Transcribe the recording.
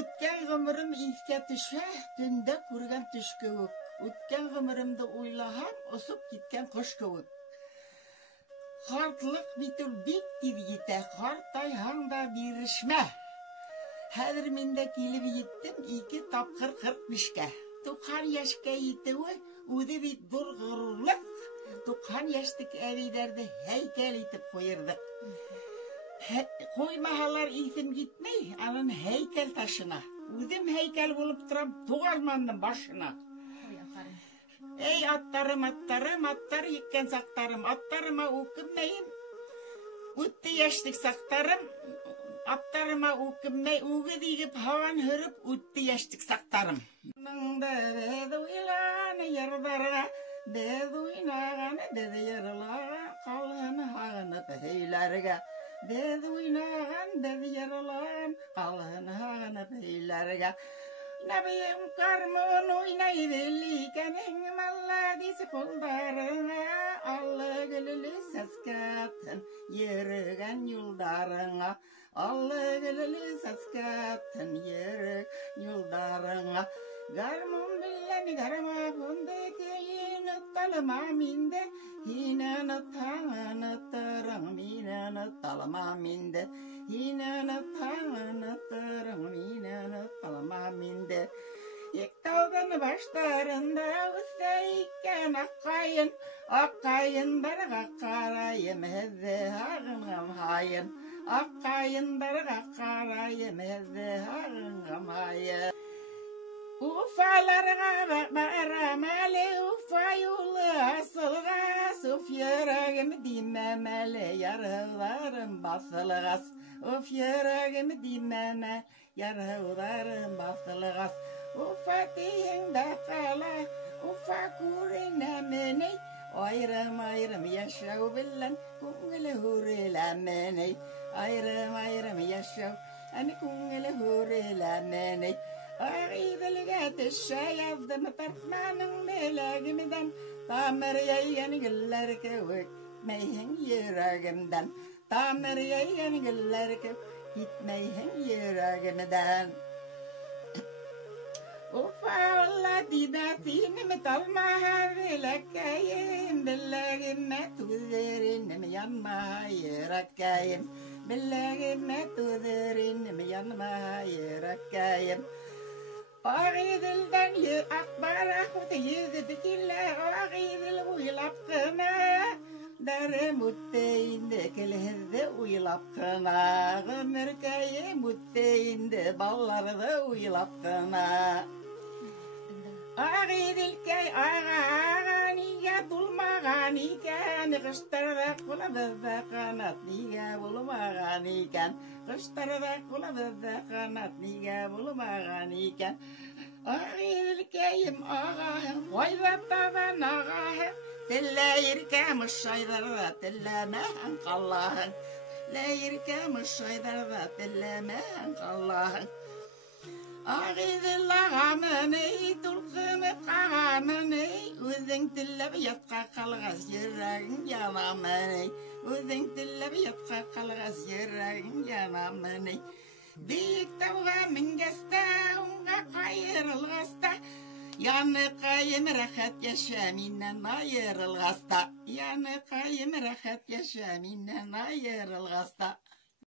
O'tgan ömrüm esga tushsa, tunda ko'rgan tush ko'k. O'tgan ömrümde o'ylaham, o'sib ketgan qush ko'k. Qartliq bitul bek tezgite, qartay hangda birishma. Hazır mende kelib yetdim, 2 tapqir 45 ga. 90 yaşga yetdi-u, o'zi bit bir g'ururlik. 90 yaşlik eviylerde heykel etib qo'yirdik. Qo'ymahalar esim gitmey, anan heykel taşına. O'zim heykel bo'lib turam, to'g'azmandim boshina. Ey attarım, attar yekkan saqtarım, attarıma o'kimmayim. 30 yaşlik saqtarım, attarıma o'kimmay, o'g'i degib havan hurib 30 yaşlik saqtarım. Ningda bedo'ylani yerdarga, bedo'ynagani dedi yerlar, qalg'ini hag'ini heylarga. Bedo'ynagan dedi yerlar, qalg'ini hag'ini heylarga. Nabiyim karmon oynaydı likening malladisi qo'llarına, allig'ili saskatın yerigan yo'llarına, allig'ili saskatın yerigan yo'llarına. Garmon bilan garma bundaki yini talma minde, hinani tangini tarang minani talma minde, hinani tangini tarang minani talma minde. Yektalgan başlarında üsteyken akkayınlara qarayım hezze hağın hayın, akkayınlara qarayım hezze hağın hayın. Ufalarga baramale, ufa yolu asılgas, uf yüreğimi dinmemeli, yarılarım basılgas, uf yüreğimi dinmeme, yarılarım basılgas. Ufa diyinde kala, ufa kurinemeni, ayrım yaşav bilen, kungili hurilemeni, ayrım yaşav, hani kungili hurilemeni. Ağidilge tüşe yazdım tartmanın melagimden, tamir yaygan güller kevik meyhin yüreğimden, tamir yaygan güller kevik meyhin yüreğimden. Ufa valla dibatinimi talmaha vilakayim, billagime tuzirinimi yanmaha yüreğim, billagime tuzirinimi yanmaha yüreğim. Ağidilden akbara kutu yüzü fikirler, ağidil uylap kına, darı mutteyinde kelhezde uylap kına, ömürkeyi mutteyinde ballarda uylap kına. Ağidil kay ağa niga tulmağa nigan, kıştarda kula bezde kanat niga bulmağa nigan, kıştarda kula bezde kanat niga bulmağa nigan. Ağidil kayım ağahım, vaydattaban ağahım, tilla yirkamış şaydarda tillamağın qallahın, la yirkamış şaydarda tillamağın qallahın. Ağidil ağamını, tulqını qağamını, o'zing tillab yatqa qalğas yüreğin yanamını, o'zing tillab yatqa qalğas yüreğin yanamını. Beyik tavğa mingasta, unga qayırılğasta, yanı qayım rahat yaşa minnen ayırılğasta, yanı qayım rahat yaşa minnen ayırılğasta.